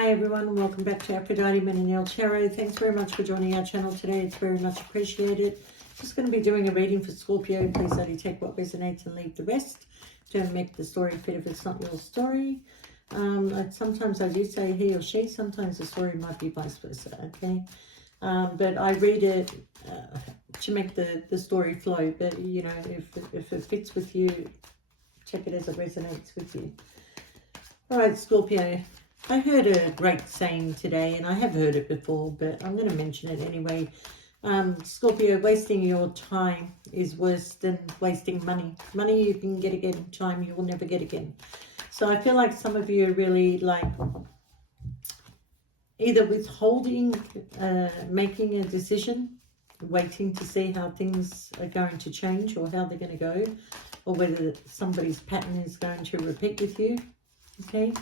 Hi everyone, welcome back to Aphrodite Menonel Tarot. Thanks very much for joining our channel today. It's very much appreciated. Just going to be doing a reading for Scorpio. Please only take what resonates and leave the rest. Don't make the story fit if it's not your story. Sometimes I do say he or she. Sometimes the story might be vice versa, okay? But I read it to make the story flow. But, you know, if it fits with you, check it as it resonates with you. All right, Scorpio. I heard a great saying today, and I have heard it before, but I'm going to mention it anyway. Scorpio, wasting your time is worse than wasting money. Money you can get again, time you will never get again. So I feel like some of you are really like either withholding, making a decision, waiting to see how things are going to change or how they're going to go, or whether somebody's pattern is going to repeat with you, okay?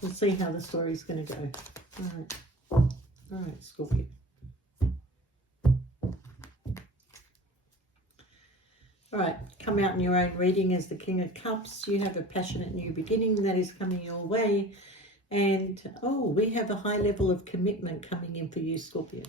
We'll see how the story's going to go. All right, Scorpio. All right, come out in your own reading as the King of Cups. You have a passionate new beginning that is coming your way. And, oh, we have a high level of commitment coming in for you, Scorpio.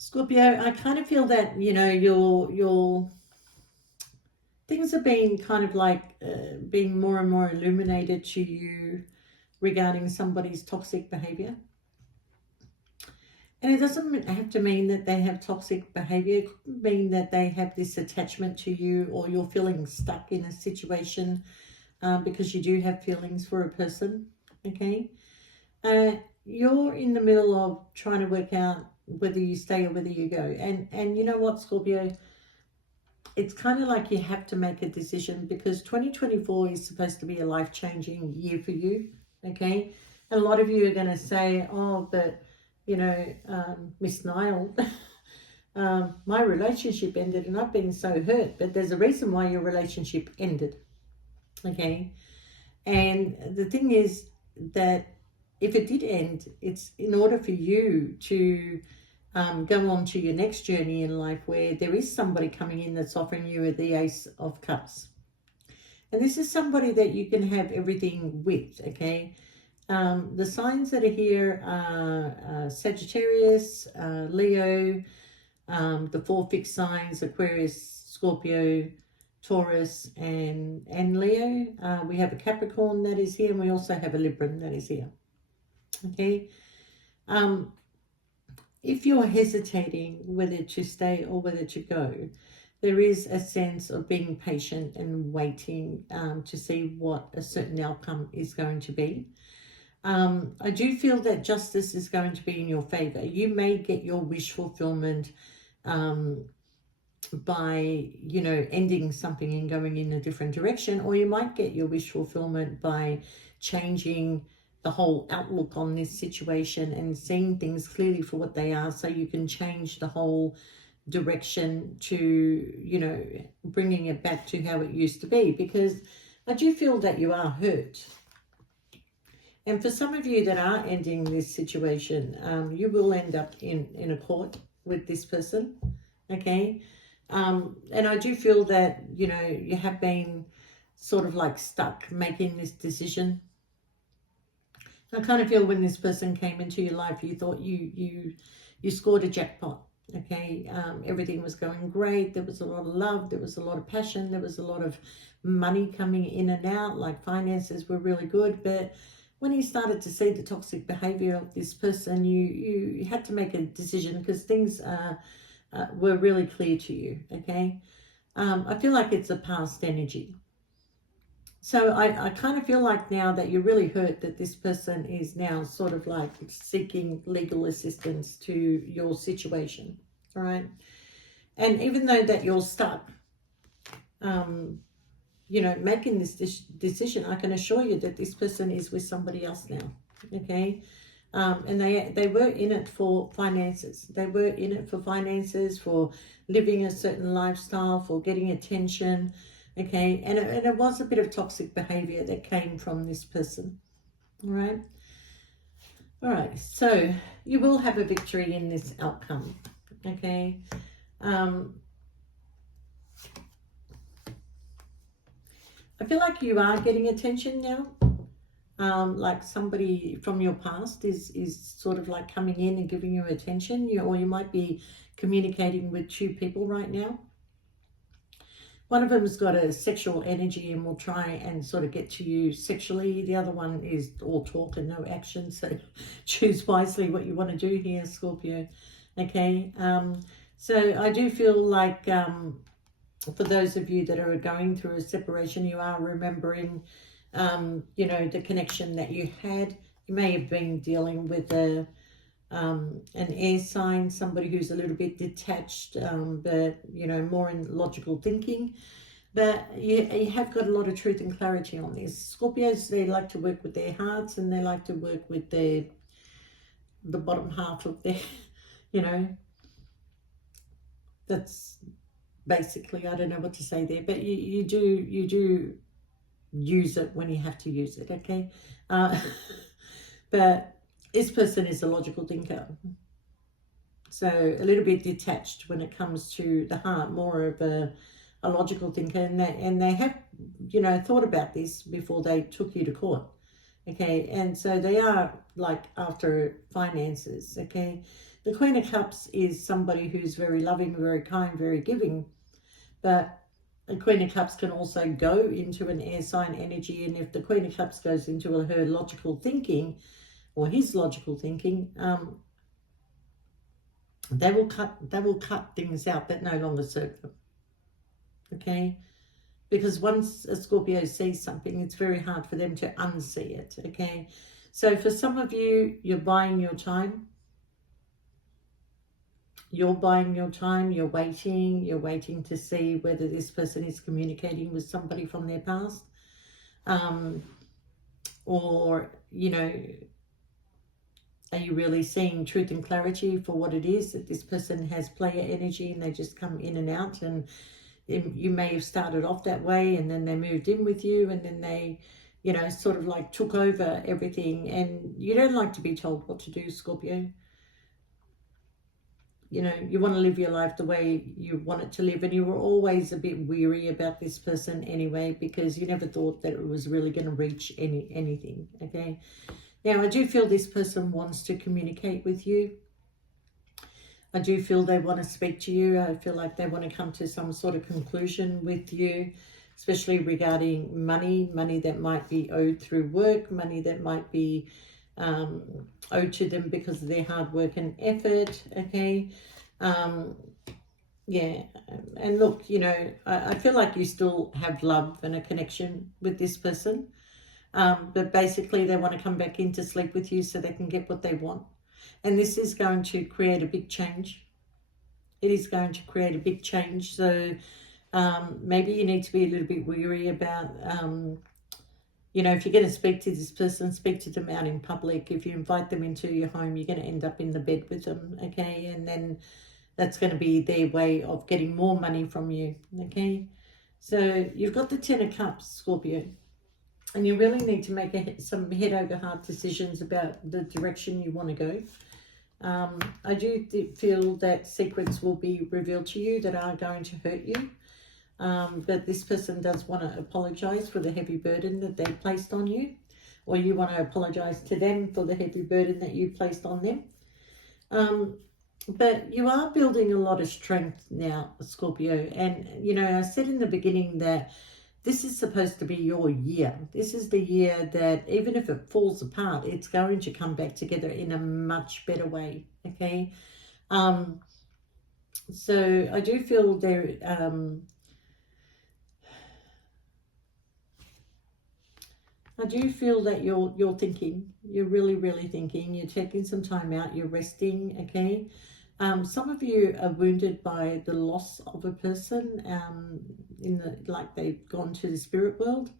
Scorpio, I kind of feel that, you know, your things are being kind of like being more and more illuminated to you regarding somebody's toxic behavior. And it doesn't have to mean that they have toxic behavior. It could mean that they have this attachment to you, or you're feeling stuck in a situation because you do have feelings for a person, okay? You're in the middle of trying to work out whether you stay or whether you go. And you know what, Scorpio? It's kind of like you have to make a decision, because 2024 is supposed to be a life-changing year for you, okay? And a lot of you are going to say, oh, but, you know, Miss Nile, my relationship ended and I've been so hurt. But there's a reason why your relationship ended, okay? And the thing is that if it did end, it's in order for you to go on to your next journey in life, where there is somebody coming in that's offering you the Ace of Cups. And this is somebody that you can have everything with, okay? The signs that are here are Sagittarius, Leo, the 4 fixed signs, Aquarius, Scorpio, Taurus, and Leo. We have a Capricorn that is here, and we also have a Libran that is here. Okay, if you're hesitating whether to stay or whether to go, there is a sense of being patient and waiting to see what a certain outcome is going to be. I do feel that justice is going to be in your favor. You may get your wish fulfillment by, you know, ending something and going in a different direction, or you might get your wish fulfillment by changing the whole outlook on this situation and seeing things clearly for what they are, so you can change the whole direction to, you know, bringing it back to how it used to be. Because I do feel that you are hurt. And for some of you that are ending this situation, you will end up in a court with this person, okay? And I do feel that, you know, you have been sort of like stuck making this decision. I kind of feel when this person came into your life, you thought you scored a jackpot, okay? Everything was going great. There was a lot of love. There was a lot of passion. There was a lot of money coming in and out, like finances were really good. But when you started to see the toxic behavior of this person, you had to make a decision, because things were really clear to you, okay? I feel like it's a past energy. So I kind of feel like now that you're really hurt that this person is now sort of like seeking legal assistance to your situation, all right? And even though that you're stuck, you know, making this decision, I can assure you that this person is with somebody else now, okay? And they were in it for finances. They were in it for finances, for living a certain lifestyle, for getting attention. Okay, and it was a bit of toxic behavior that came from this person. All right, so you will have a victory in this outcome. Okay, I feel like you are getting attention now. Like somebody from your past is sort of like coming in and giving you attention, or you might be communicating with two people right now. One of them has got a sexual energy and will try and sort of get to you sexually. The other one is all talk and no action. So choose wisely what you want to do here, Scorpio. Okay. So I do feel like for those of you that are going through a separation, you are remembering, you know, the connection that you had. You may have been dealing with an air sign, somebody who's a little bit detached, but, you know, more in logical thinking. But you have got a lot of truth and clarity on this. Scorpios, they like to work with their hearts, and they like to work with the bottom half of their, you know, that's basically, I don't know what to say there, but you do use it when you have to use it, okay? But this person is a logical thinker, so a little bit detached when it comes to the heart, more of a logical thinker, and they have, you know, thought about this before they took you to court, okay? And so they are like after finances, okay? The Queen of Cups is somebody who's very loving, very kind, very giving, but the Queen of Cups can also go into an air sign energy, and if the Queen of Cups goes into her logical thinking or his logical thinking, they will cut things out that no longer serve them. Okay, because once a Scorpio sees something, it's very hard for them to unsee it. Okay, so for some of you, you're buying your time. You're buying your time, you're waiting to see whether this person is communicating with somebody from their past. Or, you know, are you really seeing truth and clarity for what it is, that this person has player energy and they just come in and out, and you may have started off that way and then they moved in with you and then they, you know, sort of like took over everything, and you don't like to be told what to do, Scorpio. You know, you want to live your life the way you want it to live, and you were always a bit weary about this person anyway, because you never thought that it was really going to reach anything, okay? Now, I do feel this person wants to communicate with you. I do feel they want to speak to you. I feel like they want to come to some sort of conclusion with you, especially regarding money that might be owed through work, money that might be owed to them because of their hard work and effort, okay? Yeah, and look, you know, I feel like you still have love and a connection with this person, but basically they want to come back in to sleep with you so they can get what they want. And this is going to create a big change. It is going to create a big change. So maybe you need to be a little bit weary about, you know, if you're going to speak to this person, speak to them out in public. If you invite them into your home, you're going to end up in the bed with them, okay? And then that's going to be their way of getting more money from you, okay? So you've got the Ten of Cups, Scorpio, and you really need to make some head over heart decisions about the direction you want to go. I do feel that secrets will be revealed to you that are going to hurt you. But this person does want to apologize for the heavy burden that they placed on you, or you want to apologize to them for the heavy burden that you placed on them. But you are building a lot of strength now, Scorpio. And, you know, I said in the beginning that this is supposed to be your year. This is the year that even if it falls apart, it's going to come back together in a much better way, okay? So I do feel there... I do feel that you're thinking, you're really thinking, you're taking some time out, you're resting, okay? Some of you are wounded by the loss of a person, like they've gone to the spirit world.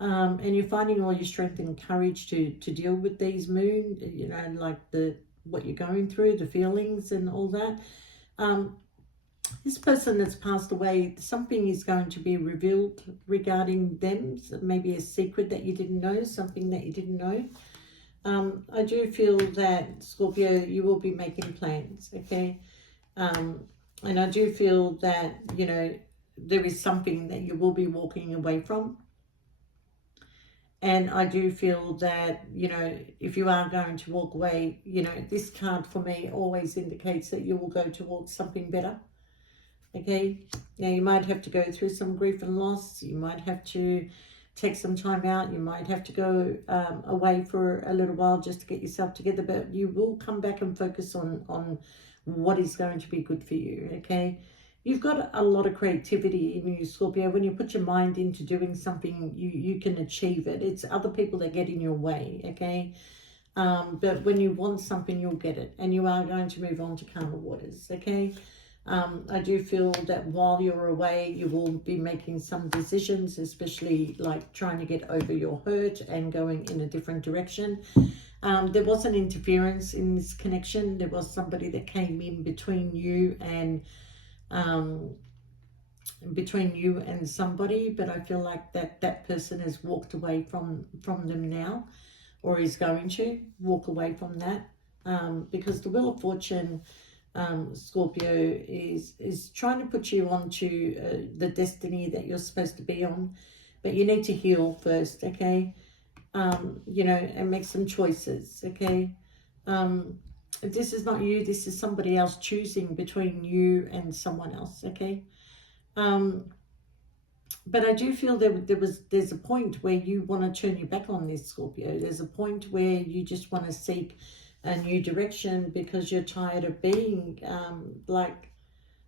And you're finding all your strength and courage to deal with these moon, you know, like what you're going through, the feelings and all that. This person that's passed away, something is going to be revealed regarding them, so maybe a secret that you didn't know, something that you didn't know. I do feel that, Scorpio, you will be making plans, okay? And I do feel that, you know, there is something that you will be walking away from. And I do feel that, you know, if you are going to walk away, you know, this card for me always indicates that you will go towards something better. Okay, now you might have to go through some grief and loss. You might have to take some time out. You might have to go away for a little while just to get yourself together. But you will come back and focus on what is going to be good for you. Okay, you've got a lot of creativity in you, Scorpio. When you put your mind into doing something, you can achieve it. It's other people that get in your way. Okay. But when you want something, you'll get it, and you are going to move on to calmer waters. Okay. I do feel that while you're away, you will be making some decisions, especially like trying to get over your hurt and going in a different direction. There was an interference in this connection. There was somebody that came in between you and somebody, but I feel like that person has walked away from them now, or is going to walk away from that, because the Wheel of Fortune, Scorpio, is trying to put you onto the destiny that you're supposed to be on, but you need to heal first, okay? You know, and make some choices, okay? This is not you, this is somebody else choosing between you and someone else, okay? But I do feel there's a point where you want to turn your back on this, Scorpio. There's a point where you just want to seek a new direction because you're tired of being like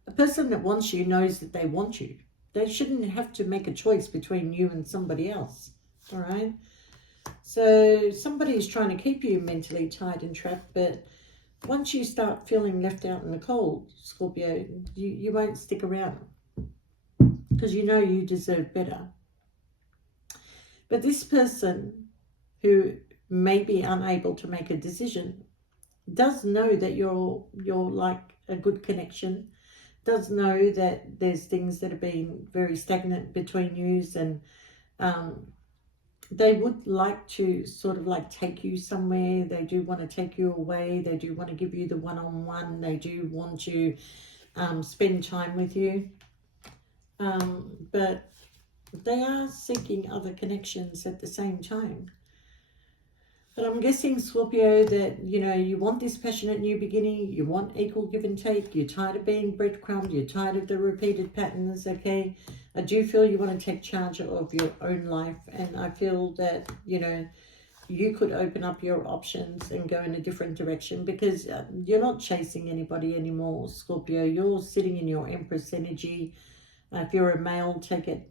a person that wants you knows that they want you. They shouldn't have to make a choice between you and somebody else, all right? So somebody is trying to keep you mentally tied and trapped, but once you start feeling left out in the cold, Scorpio, you won't stick around because you know you deserve better. But this person who may be unable to make a decision does know that you're like a good connection, does know that there's things that have been very stagnant between yous, and they would like to sort of like take you somewhere. They do want to take you away. They do want to give you the one-on-one. They do want to spend time with you. But they are seeking other connections at the same time. But I'm guessing, Scorpio, that, you know, you want this passionate new beginning. You want equal give and take. You're tired of being breadcrumbed. You're tired of the repeated patterns, okay? I do feel you want to take charge of your own life. And I feel that, you know, you could open up your options and go in a different direction because you're not chasing anybody anymore, Scorpio. You're sitting in your Empress energy. If you're a male, take it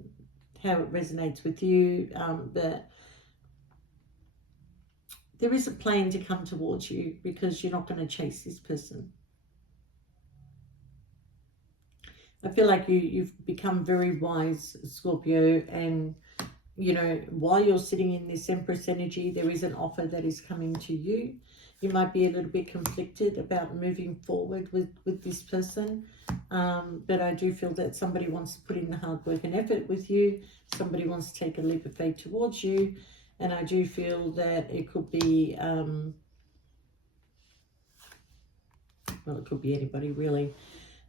how it resonates with you. But there is a plan to come towards you because you're not going to chase this person. I feel like you've become very wise, Scorpio, and, you know, while you're sitting in this Empress energy, there is an offer that is coming to you. You might be a little bit conflicted about moving forward with this person, but I do feel that somebody wants to put in the hard work and effort with you. Somebody wants to take a leap of faith towards you. And I do feel that it could be, well, it could be anybody really.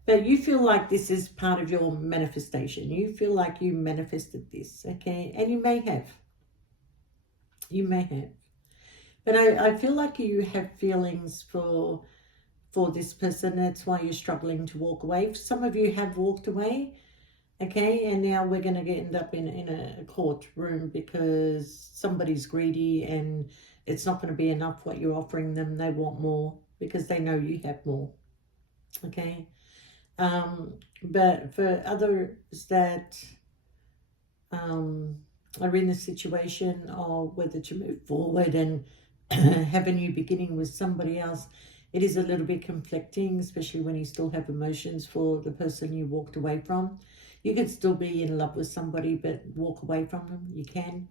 But you feel like this is part of your manifestation. You feel like you manifested this, okay? And you may have. You may have. But I feel like you have feelings for this person. That's why you're struggling to walk away. Some of you have walked away. Okay, and now we're going to end up in a courtroom because somebody's greedy and it's not going to be enough what you're offering them. They want more because they know you have more. Okay, but for others that are in the situation of whether to move forward and have a new beginning with somebody else, it is a little bit conflicting, especially when you still have emotions for the person you walked away from. You can still be in love with somebody, but walk away from them. You can.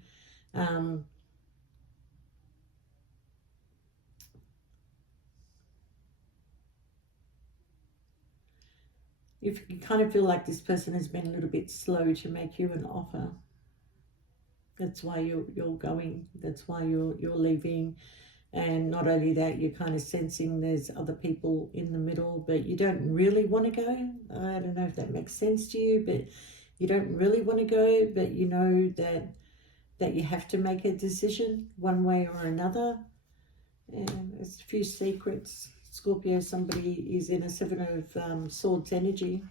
You kind of feel like this person has been a little bit slow to make you an offer. That's why you're going. That's why you're leaving. And not only that, you're kind of sensing there's other people in the middle, but you don't really want to go. I don't know if that makes sense to you, but you don't really want to go, but you know that you have to make a decision one way or another. And there's a few secrets. Scorpio, somebody is in a Seven of Swords energy.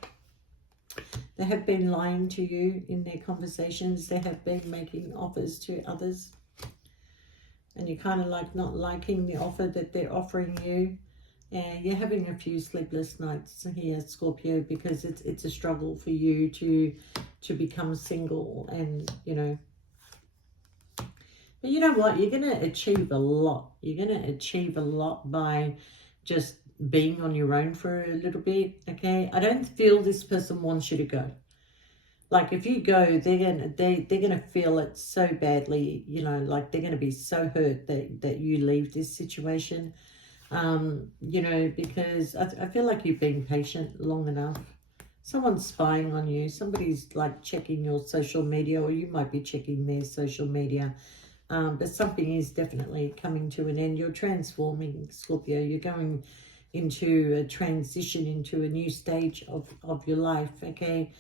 They have been lying to you in their conversations. They have been making offers to others. And you're kind of like not liking the offer that they're offering you. And you're having a few sleepless nights here, Scorpio, because it's a struggle for you to become single. And, you know, but you know what? You're going to achieve a lot. You're going to achieve a lot by just being on your own for a little bit, okay? I don't feel this person wants you to go. Like if you go, they're gonna feel it so badly, you know, like they're gonna be so hurt that you leave this situation, you know, because I feel like you've been patient long enough. Someone's spying on you. Somebody's like checking your social media, or you might be checking their social media. But something is definitely coming to an end. You're transforming, Scorpio. You're going into a transition, into a new stage of your life, okay?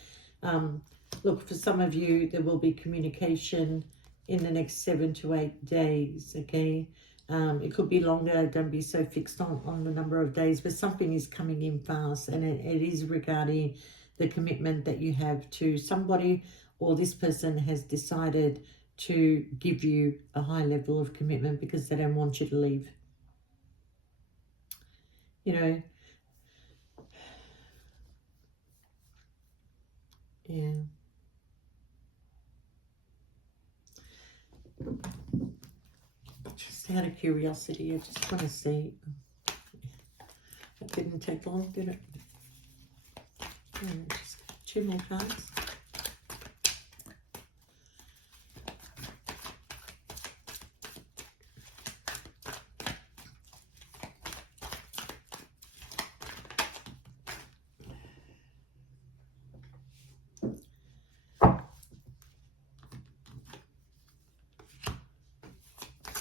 Look, for some of you, there will be communication in the next 7 to 8 days, okay? It could be longer. Don't be so fixed on the number of days, but something is coming in fast, and it is regarding the commitment that you have to somebody, or this person has decided to give you a high level of commitment because they don't want you to leave. You know, yeah. Just out of curiosity, I just want to see. That didn't take long, did it? Just 2 more cards.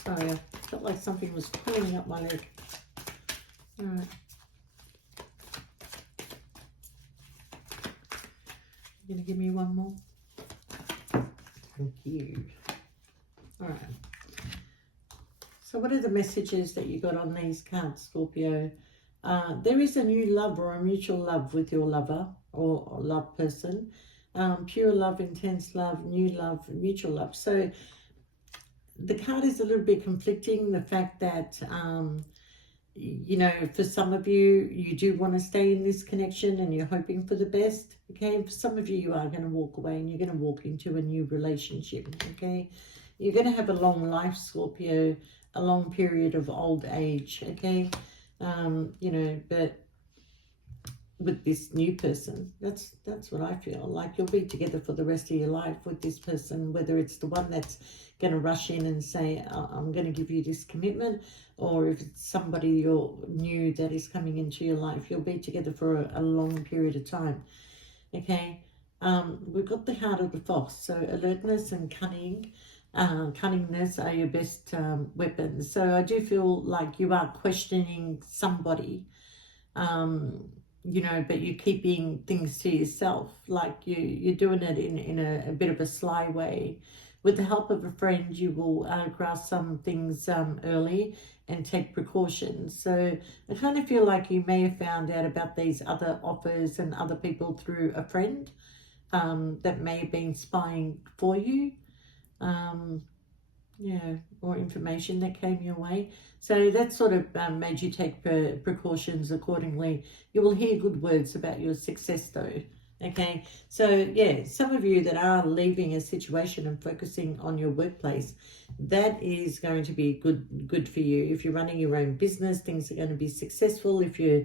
Sorry, I felt like something was pulling up my leg. All right. You're going to give me one more? Thank you. All right. So what are the messages that you got on these cards, Scorpio? There is a new love or a mutual love with your lover or love person. Pure love, intense love, new love, mutual love. So the card is a little bit conflicting. The fact that, you know, for some of you, you do want to stay in this connection and you're hoping for the best, okay? For some of you, you are going to walk away and you're going to walk into a new relationship, okay? You're going to have a long life, Scorpio, a long period of old age, okay? You know, but with this new person, that's what I feel like. You'll be together for the rest of your life with this person, whether it's the one that's going to rush in and say, I'm going to give you this commitment, or if it's somebody you're new that is coming into your life. You'll be together for a long period of time, okay? We've got the heart of the fox, so alertness and cunningness are your best weapons. So I do feel like you are questioning somebody, you know, but you're keeping things to yourself. Like you're doing it in a bit of a sly way. With the help of a friend, you will grasp some things early and take precautions. So I kind of feel like you may have found out about these other offers and other people through a friend that may have been spying for you. Yeah, or information that came your way. So that sort of made you take precautions accordingly. You will hear good words about your success though, okay? So yeah, some of you that are leaving a situation and focusing on your workplace, that is going to be good for you. If you're running your own business, things are going to be successful. If you're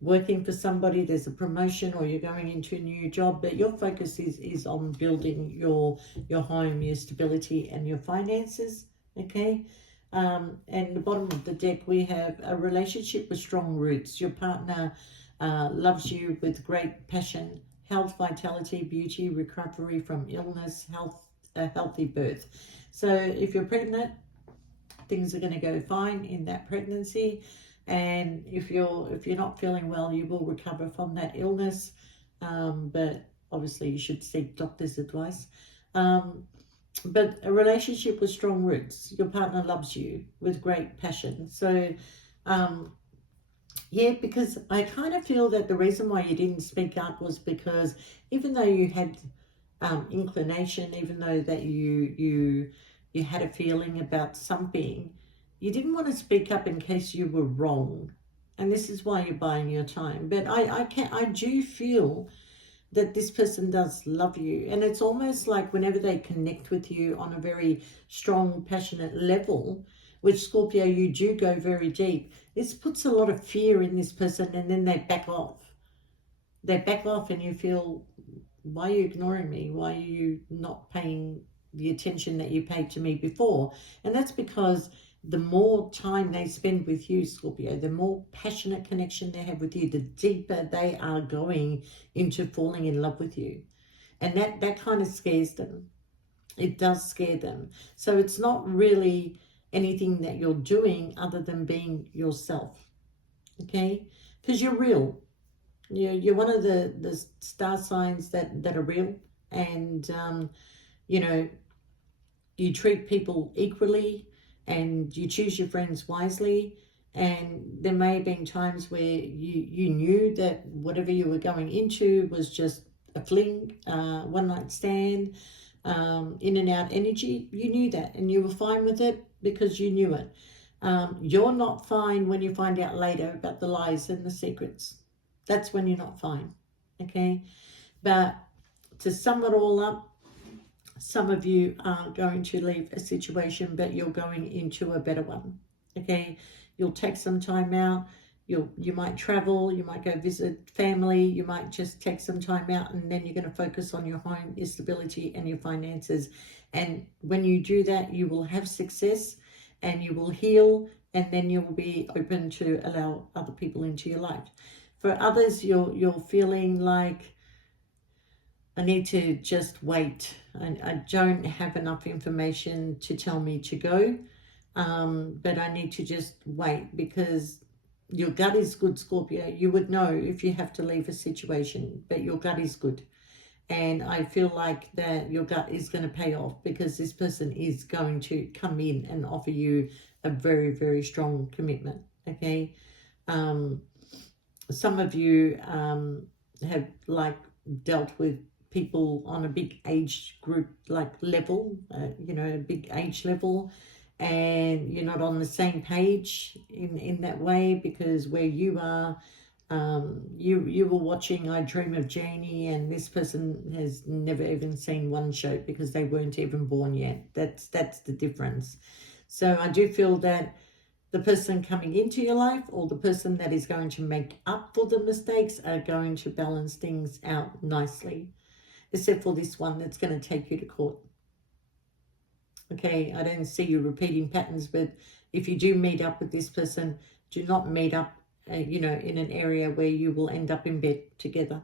working for somebody, there's a promotion, or you're going into a new job, but your focus is on building your home, your stability, and your finances. Okay. And the bottom of the deck, we have a relationship with strong roots. Your partner loves you with great passion, health, vitality, beauty, recovery from illness, health, a healthy birth. So if you're pregnant, things are going to go fine in that pregnancy. And if you're not feeling well, you will recover from that illness. But obviously you should seek doctor's advice. But a relationship with strong roots, your partner loves you with great passion. So yeah, because I kind of feel that the reason why you didn't speak up was because even though you had inclination, even though that you had a feeling about something, you didn't want to speak up in case you were wrong. And this is why you're buying your time. But I do feel that this person does love you. And it's almost like whenever they connect with you on a very strong, passionate level, which Scorpio, you do go very deep, this puts a lot of fear in this person, and then they back off. They back off and you feel, why are you ignoring me? Why are you not paying the attention that you paid to me before? And that's because the more time they spend with you, Scorpio, the more passionate connection they have with you, the deeper they are going into falling in love with you. And that kind of scares them. It does scare them. So it's not really anything that you're doing other than being yourself, okay? Because you're real. You're one of the star signs that are real. And, you know, you treat people equally, and you choose your friends wisely. And there may have been times where you knew that whatever you were going into was just a fling, one night stand, in and out energy. You knew that, and you were fine with it because you knew it. You're not fine when you find out later about the lies and the secrets. That's when you're not fine, okay? But to sum it all up, some of you are going to leave a situation, but you're going into a better one, okay? You'll take some time out. You might travel, you might go visit family, you might just take some time out, and then you're going to focus on your home, your stability, and your finances. And when you do that, you will have success, and you will heal, and then you will be open to allow other people into your life. For others, you're feeling like, I need to just wait. I don't have enough information to tell me to go, but I need to just wait, because your gut is good, Scorpio. You would know if you have to leave a situation, but your gut is good. And I feel like that your gut is going to pay off, because this person is going to come in and offer you a very, very strong commitment, okay? Some of you have like dealt with people on a big age group like level, a big age level, and you're not on the same page in that way, because where you are, you were watching I Dream of Janie, and this person has never even seen one show because they weren't even born yet. That's the difference. So I do feel that the person coming into your life, or the person that is going to make up for the mistakes, are going to balance things out nicely, except for this one that's going to take you to court. Okay, I don't see you repeating patterns, but if you do meet up with this person, do not meet up, in an area where you will end up in bed together,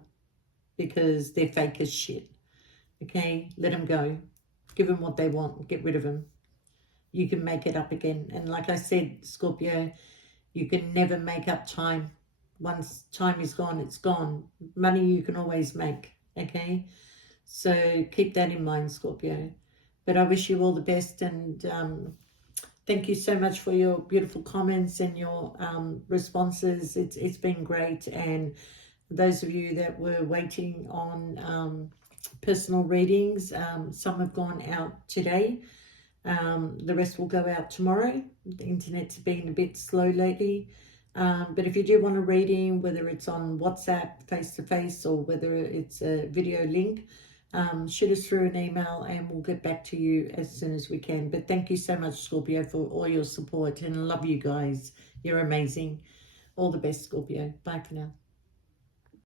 because they're fake as shit. Okay, let them go. Give them what they want. Get rid of them. You can make it up again. And like I said, Scorpio, you can never make up time. Once time is gone, it's gone. Money you can always make, okay? So keep that in mind, Scorpio. But I wish you all the best, and thank you so much for your beautiful comments and your responses. It's been great. And those of you that were waiting on personal readings, some have gone out today. The rest will go out tomorrow. The internet's been a bit slow lately. But if you do want a reading, whether it's on WhatsApp, face-to-face, or whether it's a video link, shoot us through an email and we'll get back to you as soon as we can. But thank you so much, Scorpio, for all your support, and love you guys. You're amazing. All the best, Scorpio. Bye for now.